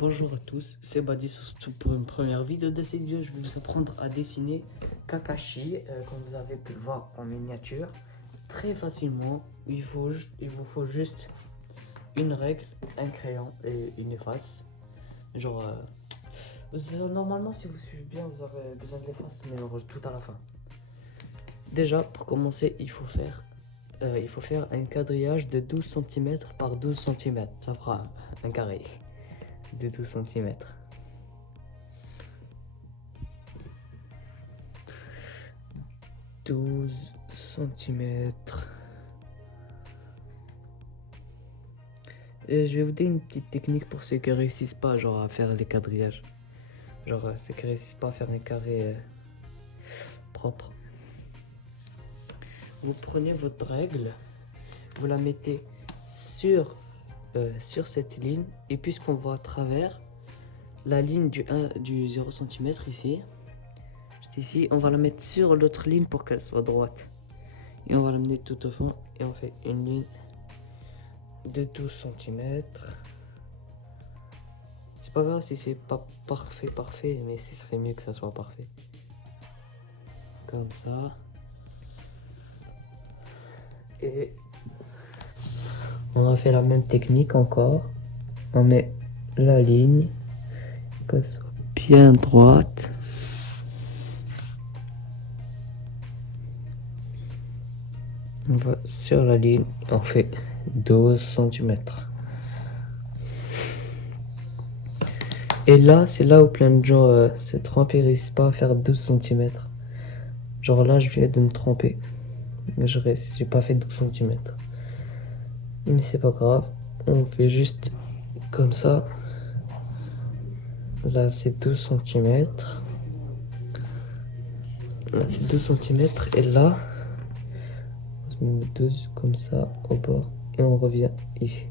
Bonjour à tous, c'est Badi pour une première vidéo de cette vidéo. Je vais vous apprendre à dessiner Kakashi, comme vous avez pu le voir en miniature, très facilement. Il vous faut juste une règle, un crayon et une efface. Genre, normalement, si vous suivez bien, vous aurez besoin de l'efface, mais tout à la fin. Déjà, pour commencer, il faut faire un quadrillage de 12 cm par 12 cm. Ça fera un carré de 12 cm. Et je vais vous donner une petite technique pour ceux qui réussissent pas genre à faire les quadrillages. Genre ceux qui réussissent pas à faire un carré propre. Vous prenez votre règle, vous la mettez sur cette ligne, et puisqu'on voit à travers la ligne du 0 cm ici, on va la mettre sur l'autre ligne pour qu'elle soit droite. Et on va l'amener tout au fond et on fait une ligne de 12 cm. C'est pas grave si c'est pas parfait, mais ce serait mieux que ça soit parfait. Comme ça. Et on a fait la même technique encore. On met la ligne, qu'elle soit bien droite. On va sur la ligne, on fait 12 cm. Et là, c'est là où plein de gens se trompent et réussissent pas à faire 12 cm. Genre là, je viens de me tromper. J'ai pas fait 12 cm. Mais c'est pas grave. On fait juste comme ça. Là, c'est 12 cm. Là, c'est 12 cm. Et là, on met 12 comme ça au bord. Et on revient ici.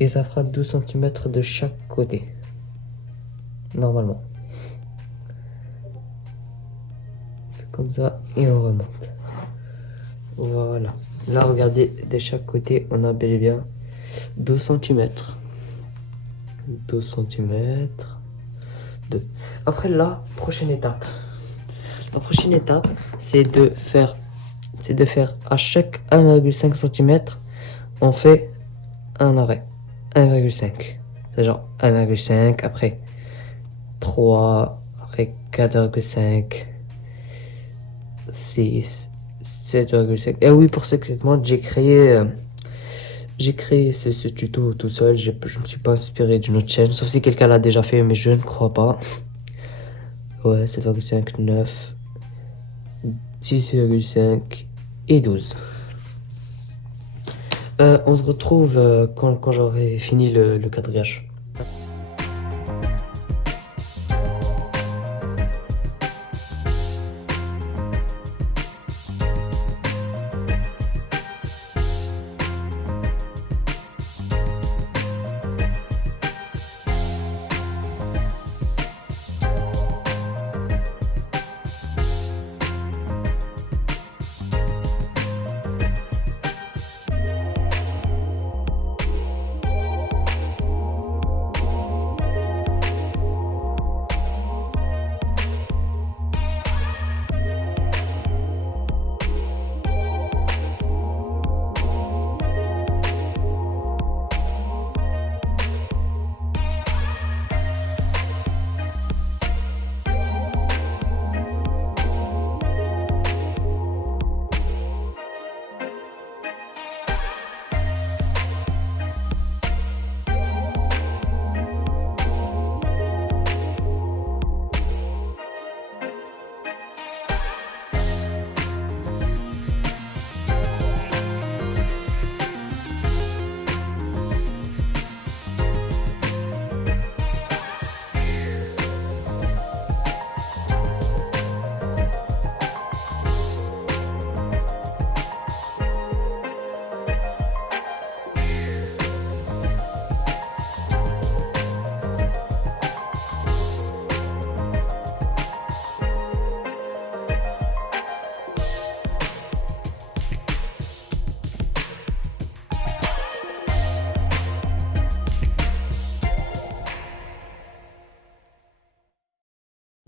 Et ça fera 12 cm de chaque côté. Normalement. On fait comme ça et on remonte. Voilà. Là, regardez, de chaque côté, on a bel et bien 12 cm. 12 cm. Après, la prochaine étape. La prochaine étape, c'est de faire à chaque 1,5 cm, on fait un arrêt. 1,5. C'est genre 1,5, après 3, après 4,5, 6, 7,5. Et oui, pour ceux qui se demandent, j'ai créé ce tuto tout seul. Je me suis pas inspiré d'une autre chaîne, sauf si quelqu'un l'a déjà fait, mais je ne crois pas. Ouais, 7,5, 9, 6,5 et 12. On se retrouve quand j'aurai fini le quadrillage.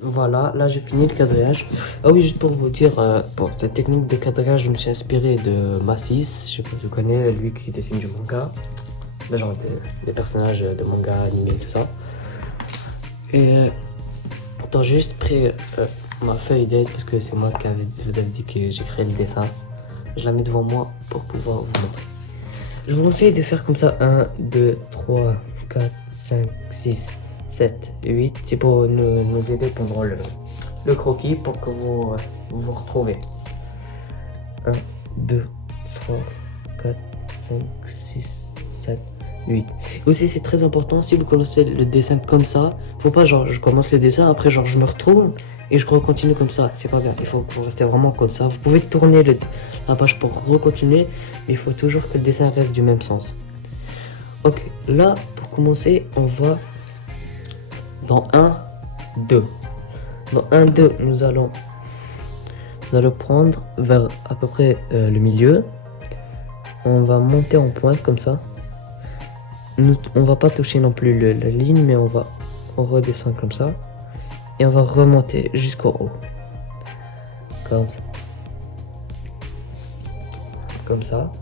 Voilà, là j'ai fini le quadrillage. Ah oui, juste pour vous dire, pour cette technique de quadrillage, je me suis inspiré de Massis. Je sais pas si tu connais, lui qui dessine du manga. Genre des personnages de manga, animé, tout ça. Et attends, j'ai juste pris ma feuille d'aide parce que c'est moi qui vous avez dit que j'ai créé le dessin. Je la mets devant moi pour pouvoir vous montrer. Je vous conseille de faire comme ça 1, 2, 3, 4, 5, 6, 7, 8. C'est pour nous aider pendant le croquis pour que vous vous retrouvez. 1, 2, 3, 4, 5, 6, 7, 8. Et aussi c'est très important, si vous commencez le dessin comme ça, faut pas genre je commence le dessin, après genre je me retrouve et je continue comme ça, c'est pas bien, il faut que vous restez vraiment comme ça. Vous pouvez tourner la page pour recontinuer, mais il faut toujours que le dessin reste du même sens. Ok, là pour commencer on va dans 1, 2. Dans 1, 2 nous allons prendre vers à peu près le milieu. On va monter en pointe comme ça. On va pas toucher non plus la ligne, mais on redescend comme ça. Et on va remonter jusqu'au haut. Comme ça. Comme ça.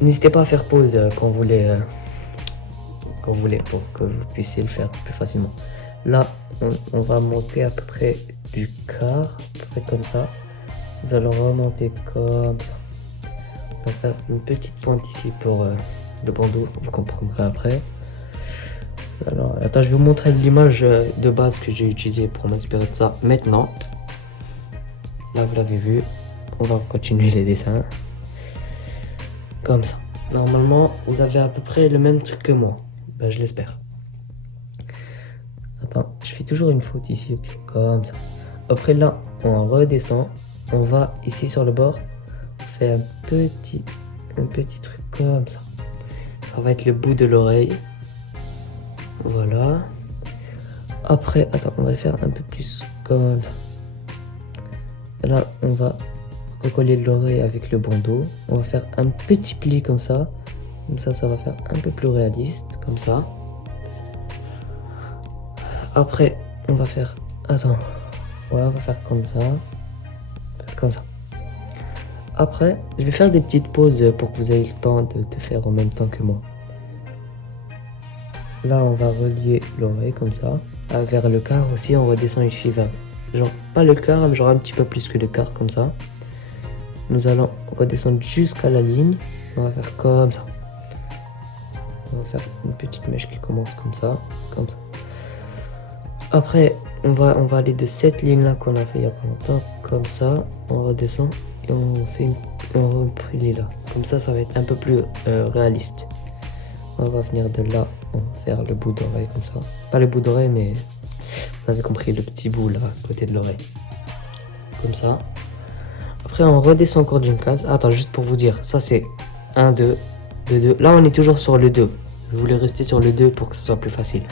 N'hésitez pas à faire pause quand vous voulez pour que vous puissiez le faire plus facilement. Là, on va monter à peu près du quart, à peu près comme ça. Nous allons remonter comme ça. On va faire une petite pointe ici pour le bandeau, vous comprendrez après. Alors, attends, je vais vous montrer l'image de base que j'ai utilisée pour m'inspirer de ça maintenant. Là, vous l'avez vu. On va continuer les dessins. Comme ça. Normalement, vous avez à peu près le même truc que moi. Ben, je l'espère. Attends, je fais toujours une faute ici. Comme ça. Après là, on redescend. On va ici sur le bord. On fait un petit truc comme ça. Ça va être le bout de l'oreille. Voilà. Après, attends, on va le faire un peu plus comme ça. Là, on va recoller l'oreille avec le bandeau. On va faire un petit pli comme ça. Comme ça va faire un peu plus réaliste. Comme ça. Après, on va faire... Attends. Ouais, on va faire comme ça. Comme ça. Après, je vais faire des petites pauses pour que vous ayez le temps de faire en même temps que moi. Là, on va relier l'oreille comme ça. Vers le quart aussi, on redescend ici vers... Genre, pas le quart, mais genre un petit peu plus que le quart, comme ça. Nous allons redescendre jusqu'à la ligne. On va faire comme ça. On va faire une petite mèche qui commence comme ça. Comme ça. Après, on va aller de cette ligne-là qu'on a fait il y a pas longtemps. Comme ça, on redescend et on replie là. Comme ça, ça va être un peu plus réaliste. On va venir de là, on va faire le bout d'oreille comme ça. Pas le bout d'oreille, mais vous avez compris, le petit bout là, à côté de l'oreille. Comme ça. Après, on redescend encore d'une case. Attends, juste pour vous dire, ça c'est 1, 2, 2, 2. Là, on est toujours sur le 2. Je voulais rester sur le 2 pour que ce soit plus facile.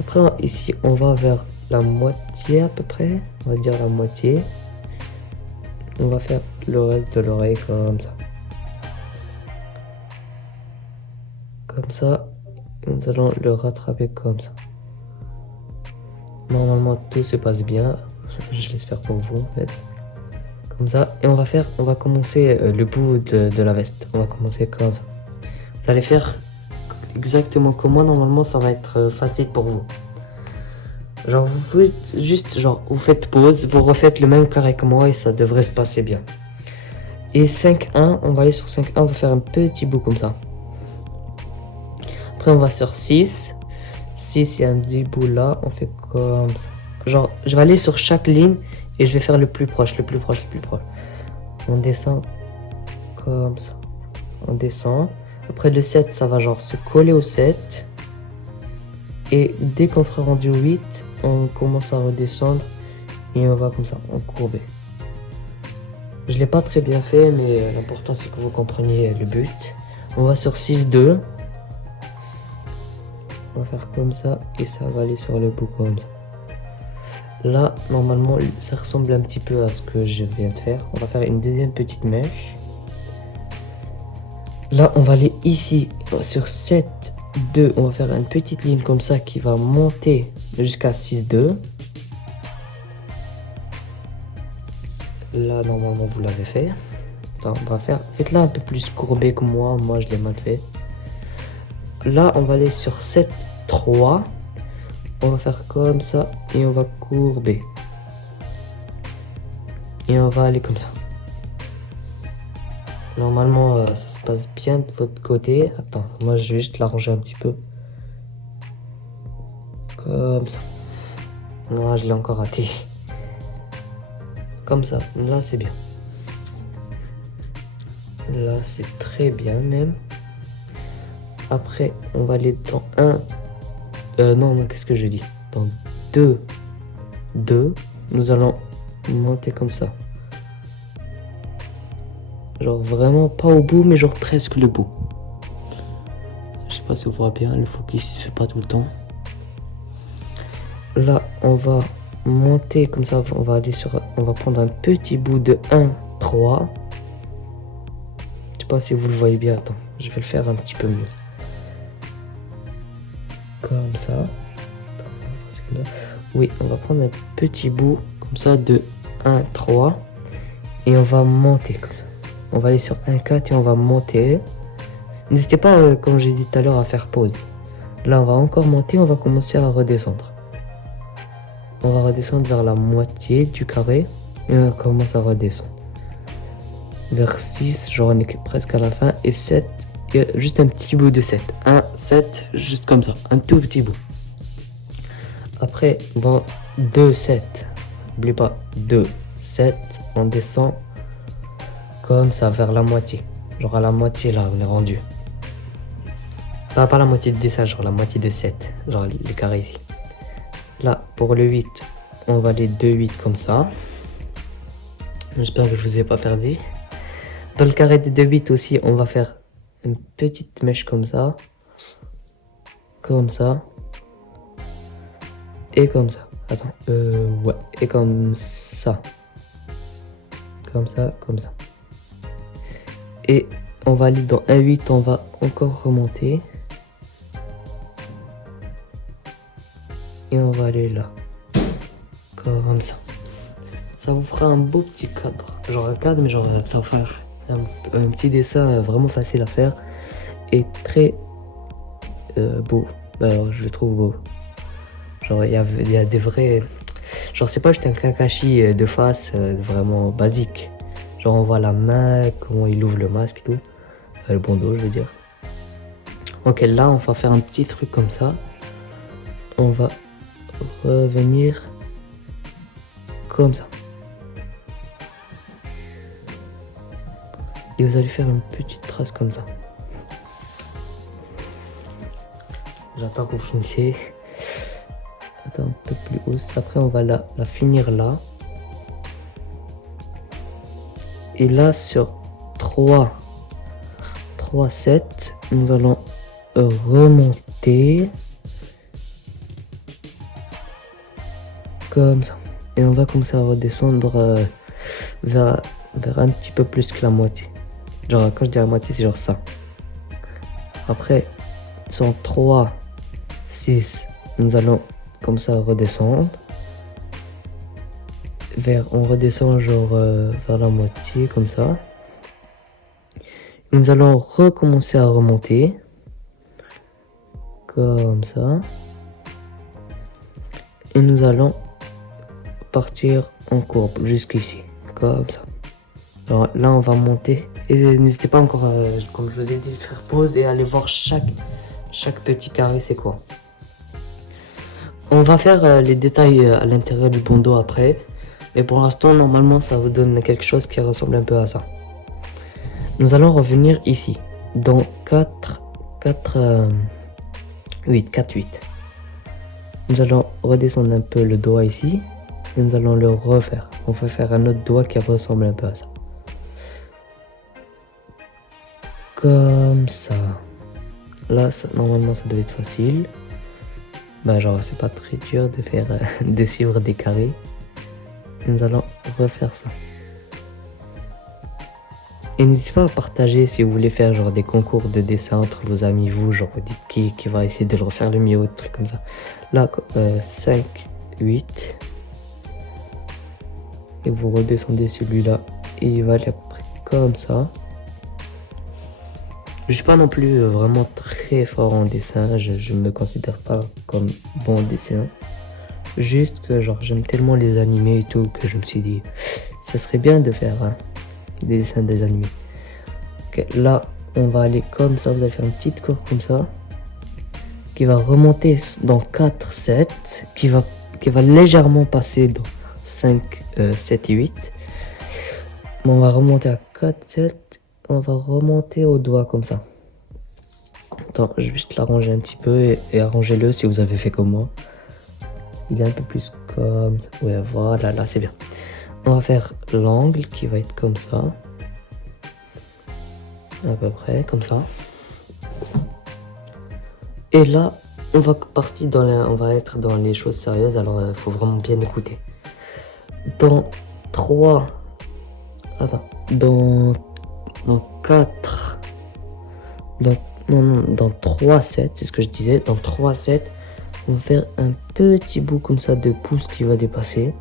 Après, ici, on va vers la moitié à peu près. On va dire la moitié. On va faire le reste de l'oreille comme ça. Comme ça, nous allons le rattraper comme ça. Normalement, tout se passe bien. Je l'espère pour vous, en fait. Comme ça. Et on va commencer le bout de la veste. On va commencer comme ça. Vous allez faire exactement comme moi. Normalement, ça va être facile pour vous. Genre, vous faites juste, genre, vous faites pause. Vous refaites le même carré que moi et ça devrait se passer bien. Et 5-1, on va aller sur 5-1. On va faire un petit bout comme ça. Après, on va sur 6. 6, il y a un petit bout là. On fait comme ça. Genre, je vais aller sur chaque ligne et je vais faire le plus proche, le plus proche, le plus proche. On descend comme ça. On descend. Après, le 7, ça va genre se coller au 7. Et dès qu'on sera rendu au 8, on commence à redescendre. Et on va comme ça, en courbé. Je ne l'ai pas très bien fait, mais l'important c'est que vous compreniez le but. On va sur 6-2. On va faire comme ça et ça va aller sur le bout comme ça. Là, normalement, ça ressemble un petit peu à ce que je viens de faire. On va faire une deuxième petite mèche. Là, on va aller ici sur 7-2. On va faire une petite ligne comme ça qui va monter jusqu'à 6-2. Là, normalement, vous l'avez fait. Attends, on va faire... Faites-la un peu plus courbé que moi. Moi, je l'ai mal fait. Là, on va aller sur 7, 3. On va faire comme ça et on va courber. Et on va aller comme ça. Normalement, ça se passe bien de votre côté. Attends, moi je vais juste l'arranger un petit peu. Comme ça. Non, je l'ai encore raté. Comme ça, là c'est bien. Là c'est très bien même. Après, on va aller dans 1. Non, qu'est-ce que je dis? Dans 2. 2. Nous allons monter comme ça. Genre vraiment pas au bout, mais genre presque le bout. Je sais pas si on voit bien, le focus il se fait pas tout le temps. Là, on va monter comme ça, on va aller sur... On va prendre un petit bout de 1, 3. Je sais pas si vous le voyez bien, attends, je vais le faire un petit peu mieux. Comme ça. Oui, on va prendre un petit bout comme ça de 1, 3. Et on va monter comme ça. On va aller sur 1, 4 et on va monter. N'hésitez pas, comme j'ai dit tout à l'heure, à faire pause. Là, on va encore monter, on va commencer à redescendre. On va redescendre vers la moitié du carré et on commence à redescendre. Vers 6, genre on est presque à la fin. Et 7, juste un petit bout de 7. 1, 7, juste comme ça, un tout petit bout. Après, dans 2, 7, n'oubliez pas, 2, 7, on descend comme ça vers la moitié. Genre à la moitié là, on est rendu. Pas la moitié de dessin, genre la moitié de 7. Genre le carré ici. Là, pour le 8, on va aller 2, 8 comme ça. J'espère que je vous ai pas perdu. Dans le carré de 2, 8 aussi, on va faire une petite mèche comme ça. Comme ça. Et comme ça. Attends. Ouais. Et comme ça. Comme ça, comme ça. Et on va aller dans 1, 8, on va encore remonter. Et on va aller là. Comme ça. Ça vous fera un beau petit cadre. Genre un cadre, mais genre ça va faire un petit dessin vraiment facile à faire. Et très beau. Alors je le trouve beau. Genre il y a des vrais... Genre c'est pas juste un Kakashi de face vraiment basique. Genre on voit la main, comment il ouvre le masque et tout. Le bandeau je veux dire. Ok, là on va faire un petit truc comme ça. On va revenir comme ça. Et vous allez faire une petite trace comme ça. J'attends que vous finissez. Attends un peu plus haut. Après on va la finir là. Et là sur 3, 7, nous allons remonter. Comme ça. Et on va commencer à redescendre vers un petit peu plus que la moitié. Genre quand je dis la moitié, c'est genre ça. Après, sur 3, 6, nous allons comme ça redescendre. On redescend genre vers la moitié, comme ça. Nous allons recommencer à remonter. Comme ça. Et nous allons partir en courbe jusqu'ici. Comme ça. Alors là, on va monter. Et n'hésitez pas encore, comme je vous ai dit, de faire pause et aller voir chaque petit carré, c'est quoi. On va faire les détails à l'intérieur du bandeau après. Mais pour l'instant, normalement, ça vous donne quelque chose qui ressemble un peu à ça. Nous allons revenir ici. Dans 8. Nous allons redescendre un peu le doigt ici. Et nous allons le refaire. On va faire un autre doigt qui ressemble un peu à ça. Comme ça. Là, normalement, ça devait être facile. Bah, genre, c'est pas très dur de faire, de suivre des carrés. Nous allons refaire ça. Et n'hésitez pas à partager si vous voulez faire genre des concours de dessin entre vos amis, vous, genre vous dites qui va essayer de le refaire le mieux, ou des trucs comme ça. Là, 5, 8. et vous redescendez celui-là et il va aller après comme ça. Je suis pas non plus vraiment très fort en dessin, je me considère pas comme bon dessin. Juste que genre j'aime tellement les animés et tout que je me suis dit ça serait bien de faire des dessins des animés. Ok, là on va aller comme ça, vous allez faire une petite courbe comme ça qui va remonter dans 4, 7, qui va légèrement passer dans 5, 7 et 8. On va remonter à 4, 7, on va remonter au doigt comme ça. Attends, je vais juste l'arranger un petit peu et arrangez-le si vous avez fait comme moi. Il est un peu plus comme ça. Ouais, voilà, là c'est bien. On va faire l'angle qui va être comme ça. À peu près, comme ça. Et là, on va être dans les choses sérieuses, alors il faut vraiment bien écouter. Dans 3... Attends, dans 4... Dans 3, 7, c'est ce que je disais. Dans 3, 7, on va faire un petit bout comme ça de pouce qui va dépasser.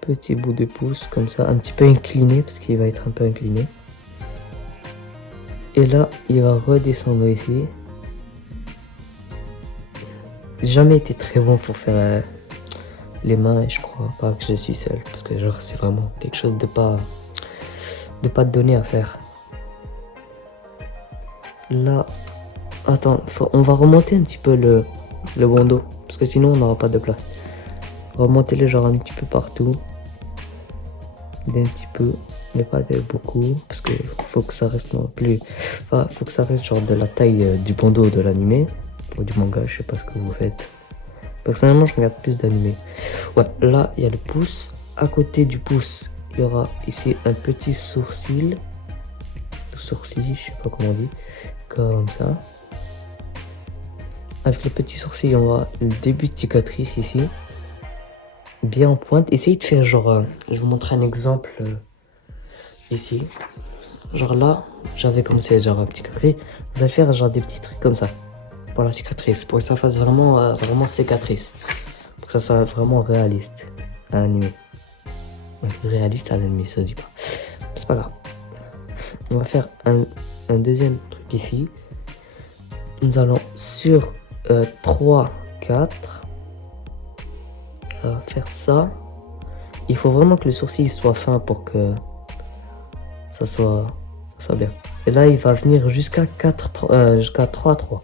Petit bout de pouce comme ça, un petit peu incliné parce qu'il va être un peu incliné. Et là, il va redescendre ici. J'ai jamais été très bon pour faire les mains et je crois pas que je suis seul parce que genre c'est vraiment quelque chose de pas donné à faire. Là, attends, on va remonter un petit peu le bandeau parce que sinon on n'aura pas de place. Remontez-le genre un petit peu partout. Un petit peu, mais pas de beaucoup parce que faut que ça reste non plus. Enfin, faut que ça reste genre de la taille du bandeau de l'animé ou du manga, je sais pas ce que vous faites. Personnellement, je regarde plus d'animé. Ouais, là il y a le pouce. À côté du pouce, il y aura ici un petit sourcil. Sourcil, je sais pas comment on dit. Comme ça. Avec le petit sourcil, on aura le début de cicatrice ici. Bien en pointe. Essayez de faire genre... je vais vous montrer un exemple ici. Genre là, j'avais commencé genre un petit carré. Vous allez faire genre des petits trucs comme ça. Pour la cicatrice. Pour que ça fasse vraiment, vraiment cicatrice. Pour que ça soit vraiment réaliste à l'animé. Réaliste à l'animé, ça se dit pas. C'est pas grave. On va faire un deuxième truc ici. Nous allons sur 3, 4. Faire ça. Il faut vraiment que le sourcil soit fin pour que ça soit bien. Et là, il va venir jusqu'à 3, 3.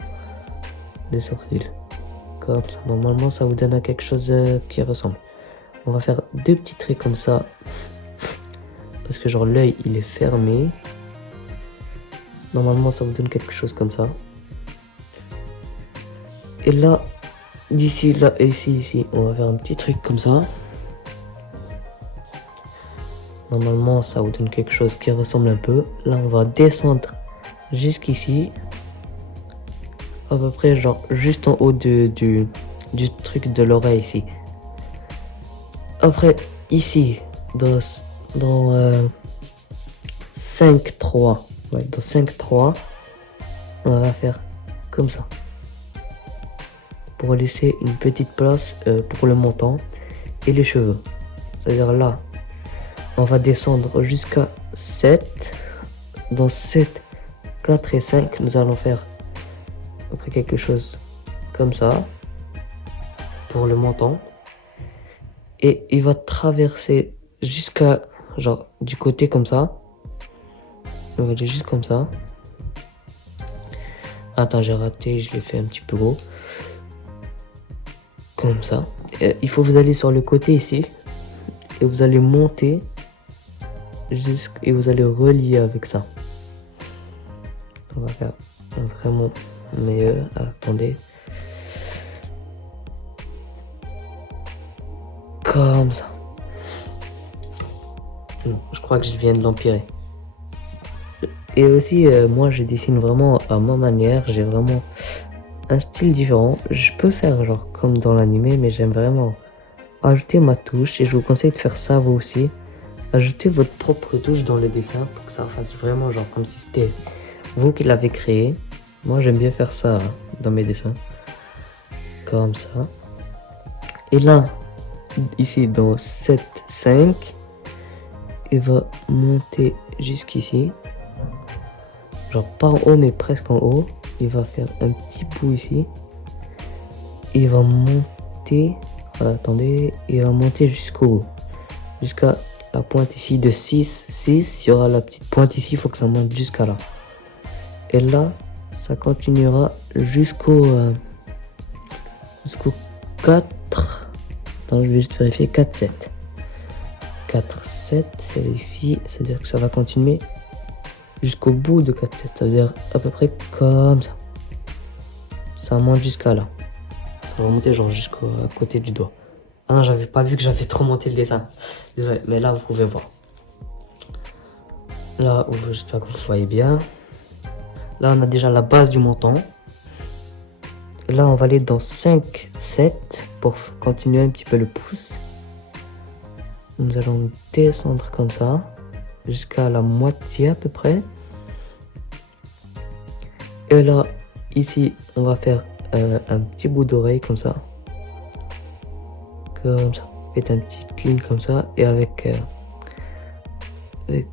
Les sourcils. Comme ça. Normalement, ça vous donne à quelque chose qui ressemble. On va faire deux petits traits comme ça. Parce que genre l'œil, il est fermé. Normalement, ça vous donne quelque chose comme ça. Et là, d'ici, là, et ici, on va faire un petit truc comme ça. Normalement, ça vous donne quelque chose qui ressemble un peu. Là, on va descendre jusqu'ici. À peu près, genre, juste en haut du truc de l'oreille ici. Après, ici, dans 5, 3. Ouais, dans 5, 3, on va faire comme ça. Pour laisser une petite place pour le menton et les cheveux. C'est-à-dire là, on va descendre jusqu'à 7. Dans 7, 4 et 5, nous allons faire après quelque chose comme ça pour le menton. Et il va traverser jusqu'à genre du côté comme ça. On va aller juste comme ça. Attends, j'ai raté, je l'ai fait un petit peu gros. Comme ça. Il faut vous aller sur le côté ici. Et vous allez monter. Et vous allez relier avec ça. On va faire vraiment meilleur. Attendez. Comme ça. Je crois que je viens de l'empirer. Et aussi, moi je dessine vraiment à ma manière. J'ai vraiment un style différent. Je peux faire genre comme dans l'animé, mais j'aime vraiment ajouter ma touche. Et je vous conseille de faire ça vous aussi. Ajoutez votre propre touche dans le dessin pour que ça fasse vraiment genre comme si c'était vous qui l'avez créé. Moi j'aime bien faire ça dans mes dessins. Comme ça. Et là, ici dans 7, 5, il va monter jusqu'ici. Genre pas en haut, mais presque en haut. Il va faire un petit bout ici. Il va monter. Attendez, il va monter jusqu'au haut. Jusqu'à la pointe ici de 6. 6, il y aura la petite pointe ici, il faut que ça monte jusqu'à là. Et là, ça continuera jusqu'au 4. Attends, je vais juste vérifier. 4, 7. 4, 7, c'est ici. C'est-à-dire que ça va continuer jusqu'au bout de 4, 7. Ça veut dire à peu près comme ça. Ça monte jusqu'à là. Ça va monter genre jusqu'à côté du doigt. Ah non, j'avais pas vu que j'avais trop monté le dessin. Désolé, mais là, vous pouvez voir. Là, j'espère que vous voyez bien. Là, on a déjà la base du montant. Et là, on va aller dans 5, 7 pour continuer un petit peu le pouce. Nous allons descendre comme ça jusqu'à la moitié à peu près. Et là, ici, on va faire un petit bout d'oreille comme ça. Comme ça. Faites un petit ligne comme ça. Et avec les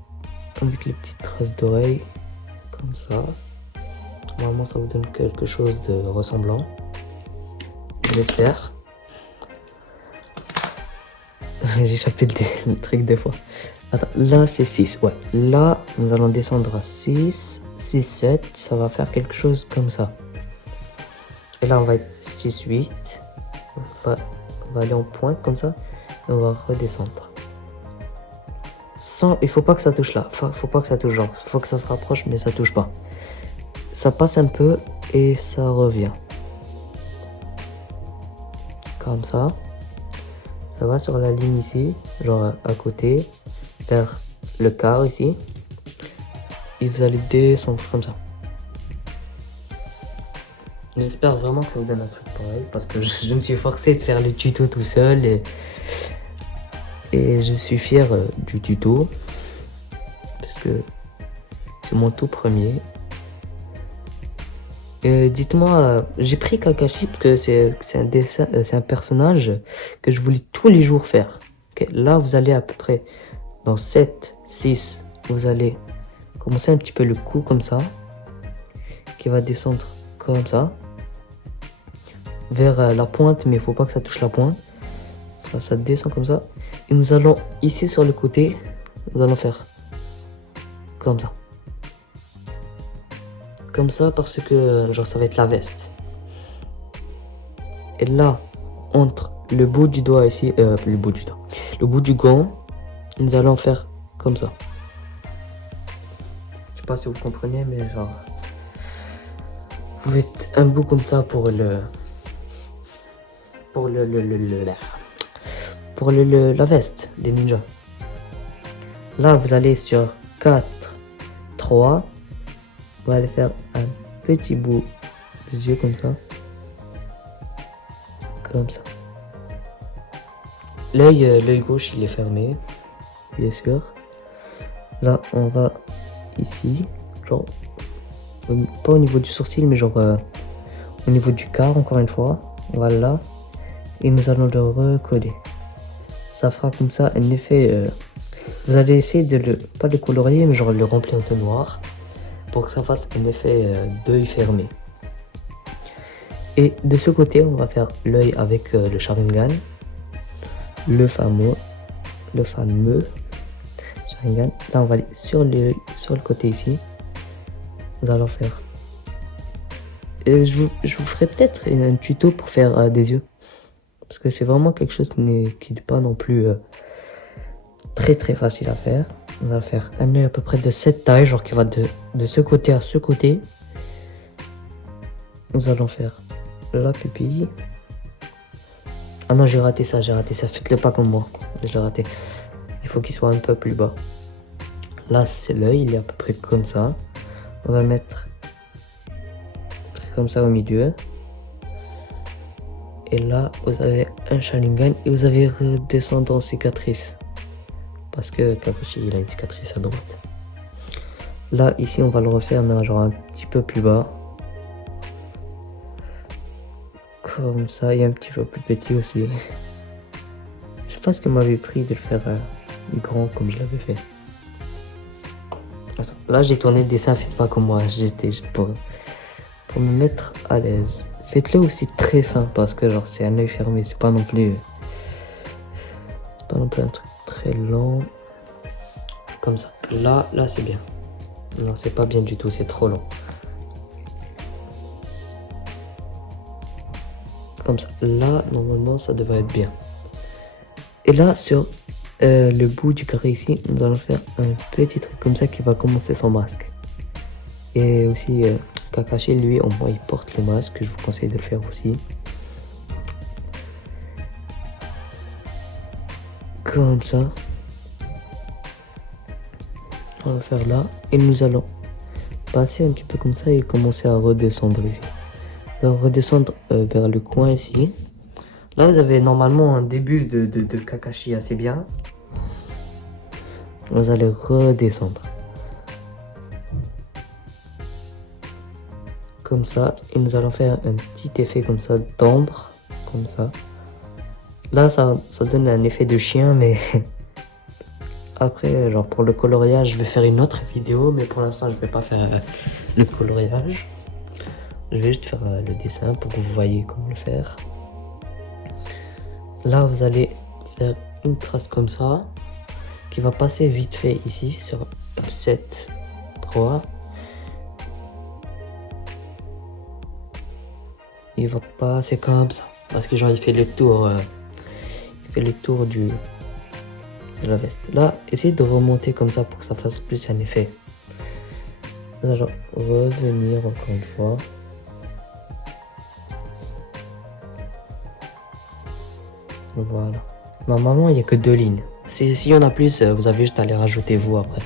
petites traces d'oreille. Comme ça. Normalement, ça vous donne quelque chose de ressemblant. J'espère. J'ai échappé le truc des fois. Attends, là c'est 6. Ouais. Là, nous allons descendre à 6. 6, 7. Ça va faire quelque chose comme ça. Et là, on va être 6, 8. On va aller en pointe comme ça. Et on va redescendre. Il faut pas que ça touche là. Faut pas que ça touche genre. Faut que ça se rapproche, mais ça touche pas. Ça passe un peu et ça revient. Comme ça. Ça va sur la ligne ici, genre à côté, vers le quart ici. Et vous allez descendre comme ça. J'espère vraiment que ça vous donne un truc pareil, parce que je me suis forcé de faire le tuto tout seul. Et je suis fier du tuto, parce que c'est mon tout premier. Dites-moi, j'ai pris Kakashi parce que c'est un personnage que je voulais tous les jours faire. Okay, là, vous allez à peu près dans 7, 6, vous allez commencer un petit peu le cou comme ça, qui va descendre comme ça, vers la pointe, mais il faut pas que ça touche la pointe. Ça descend comme ça. Et nous allons ici sur le côté, nous allons faire comme ça. Comme ça parce que genre ça va être la veste. Et là, entre le bout du doigt ici, le bout du gant, nous allons faire comme ça. Je sais pas si vous comprenez, mais genre vous faites un bout comme ça pour la veste des ninjas. Là, vous allez sur 4, 3. On va aller faire un petit bout des yeux comme ça. Comme ça. L'œil gauche, il est fermé. Bien sûr. Là, on va ici. Genre, pas au niveau du sourcil, mais genre au niveau du quart, encore une fois. Voilà. Et nous allons le recoller. Ça fera comme ça un effet. Vous allez essayer de pas le colorier, mais genre le remplir de noir. Pour que ça fasse un effet d'œil fermé. Et de ce côté, on va faire l'œil avec le Sharingan. Le fameux Sharingan. Là, on va aller sur le côté ici. Nous allons faire. Et je vous ferai peut-être un tuto pour faire des yeux. Parce que c'est vraiment quelque chose qui n'est pas non plus très très facile à faire. On va faire un œil à peu près de cette taille, genre qui va de ce côté à ce côté. Nous allons faire la pupille. Ah non, j'ai raté ça. Faites-le pas comme moi. J'ai raté. Il faut qu'il soit un peu plus bas. Là, c'est l'œil, il est à peu près comme ça. On va mettre comme ça au milieu. Et là, vous avez un Sharingan et vous avez redescendre en cicatrice. Parce que Kakashi, il a une cicatrice à droite. Là, ici, on va le refaire, mais genre un petit peu plus bas. Comme ça, et un petit peu plus petit aussi. sais pas ce que m'avait pris de le faire grand comme je l'avais fait. Là, j'ai tourné le dessin, faites pas comme moi, j'étais juste pour me mettre à l'aise. Faites-le aussi très fin parce que genre c'est un œil fermé, c'est pas non plus un truc très lent. Comme ça. Là c'est bien. Non, c'est pas bien du tout, c'est trop long. Comme ça. Là, normalement, ça devrait être bien. Et là, sur le bout du carré ici, nous allons faire un petit truc comme ça qui va commencer son masque. Et aussi, Kakashi, lui, au moins, il porte le masque. Je vous conseille de le faire aussi. Comme ça. On va faire là. Et nous allons passer un petit peu comme ça et commencer à redescendre ici. Nous allons redescendre vers le coin ici. Là, vous avez normalement un début de Kakashi assez bien. Vous allez redescendre. Comme ça. Et nous allons faire un petit effet comme ça d'ombre. Comme ça. Là, ça donne un effet de chien, mais... Après, genre pour le coloriage, je vais faire une autre vidéo, mais pour l'instant, je vais pas faire le coloriage. Je vais juste faire le dessin pour que vous voyez comment le faire. Là, vous allez faire une trace comme ça, qui va passer vite fait ici sur 7, 3. Il va passer comme ça, parce que genre il fait le tour, de la veste. Là, essayez de remonter comme ça pour que ça fasse plus un effet. Là, genre, revenir encore une fois. Voilà. Normalement, il n'y a que 2 lignes. S'il y en a plus, vous avez juste à les rajouter vous après.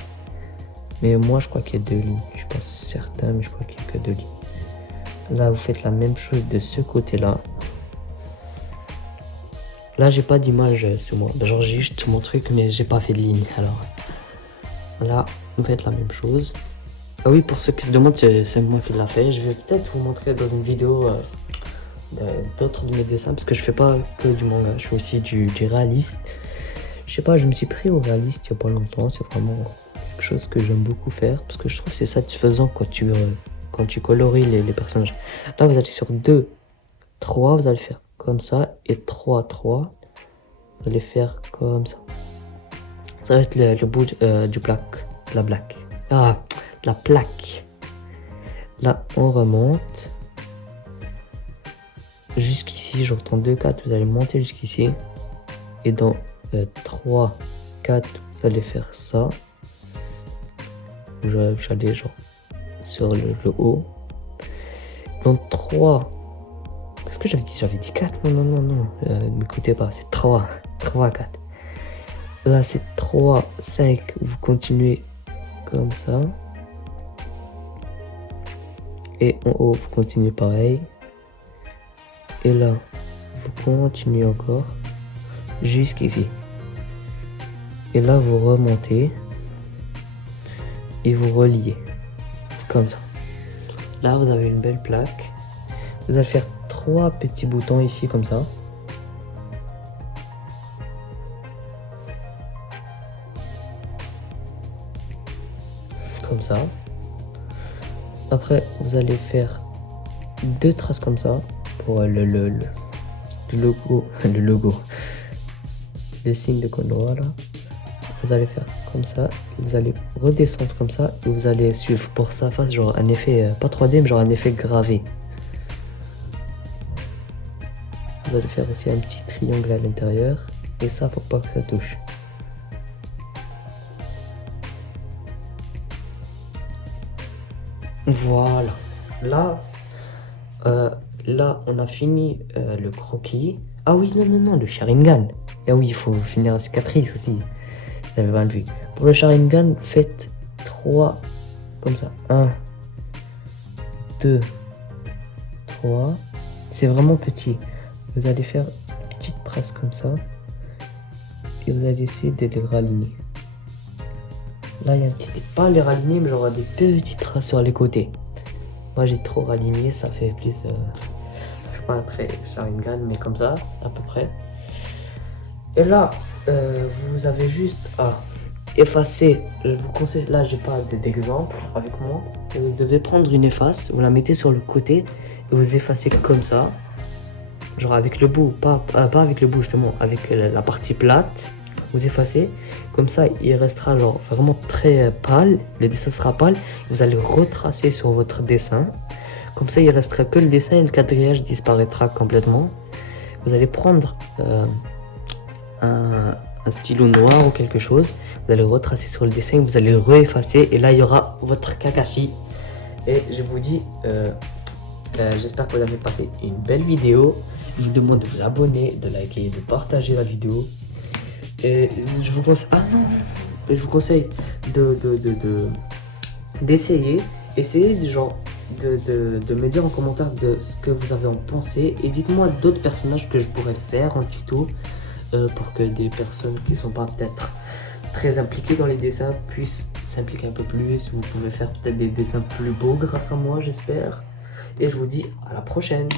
Mais moi, je crois qu'il y a 2 lignes. Je suis pas certain, mais je crois qu'il n'y a que 2 lignes. Là, vous faites la même chose de ce côté-là. Là, j'ai pas d'image sur moi. Genre, j'ai juste mon truc, mais j'ai pas fait de ligne. Alors, là, vous faites la même chose. Ah oui, pour ceux qui se demandent, c'est moi qui l'a fait. Je vais peut-être vous montrer dans une vidéo d'autres de mes dessins, parce que je fais pas que du manga, je fais aussi du réaliste. Je sais pas, je me suis pris au réaliste il y a pas longtemps. C'est vraiment quelque chose que j'aime beaucoup faire, parce que je trouve que c'est satisfaisant quand tu coloris les personnages. Là, vous allez sur 2, 3, vous allez faire comme ça, et 3, 3, vous allez faire comme ça. Ça va être le bout du plaque, de la plaque. Ah, de la plaque. Là, on remonte jusqu'ici, genre dans 2, 4, vous allez monter jusqu'ici. Et dans 3, 4, vous allez faire ça. J'allais genre sur le haut. Dans 3, qu'est-ce que j'avais dit? J'avais dit 4? Non. Ne m'écoutez pas, c'est 3. 3, 4. Là, c'est 3, 5. Vous continuez comme ça. Et en haut, vous continuez pareil. Et là, vous continuez encore jusqu'ici. Et là, vous remontez. Et vous reliez. Comme ça. Là, vous avez une belle plaque. Vous allez faire 3 petits boutons ici, comme ça. Comme ça. Après, vous allez faire 2 traces comme ça pour le logo, le signe de Konoha là. Vous allez faire comme ça, vous allez redescendre comme ça et vous allez suivre pour que ça fasse genre un effet, pas 3D mais genre un effet gravé. Vous allez faire aussi un petit triangle à l'intérieur et ça faut pas que ça touche. Voilà. Là, on a fini le croquis. Ah oui, non, le Sharingan. Ah oui, il faut finir la cicatrice aussi. Vous avez mal vu. Pour le Sharingan, faites 3 comme ça. 1, 2, 3. C'est vraiment petit. Vous allez faire une petite trace comme ça. Et vous allez essayer de les raligner. Là, il y a un petit... Pas les raligner, mais genre des petites traces sur les côtés. Moi, j'ai trop raligné, ça fait plus... Je suis pas un très Sharingan, mais comme ça, à peu près. Et là, vous avez juste à effacer. Je vous conseille, là j'ai pas d'exemple avec moi. Et vous devez prendre une efface, vous la mettez sur le côté et vous effacez comme ça. Genre avec le bout, pas avec le bout justement, avec la partie plate. Vous effacez, comme ça il restera genre vraiment très pâle, le dessin sera pâle. Vous allez retracer sur votre dessin. Comme ça il restera que le dessin et le quadrillage disparaîtra complètement. Vous allez prendre un stylo noir ou quelque chose, vous allez retracer sur le dessin, vous allez re-effacer et là il y aura votre Kakashi. Et je vous dis, j'espère que vous avez passé une belle vidéo. Je vous demande de vous abonner, de liker, de partager la vidéo. Et je vous conseille, je vous conseille d'essayer, de me dire en commentaire de ce que vous avez en pensé et dites-moi d'autres personnages que je pourrais faire en tuto. Pour que des personnes qui ne sont pas peut-être très impliquées dans les dessins puissent s'impliquer un peu plus. Vous pouvez faire peut-être des dessins plus beaux grâce à moi, j'espère. Et je vous dis à la prochaine.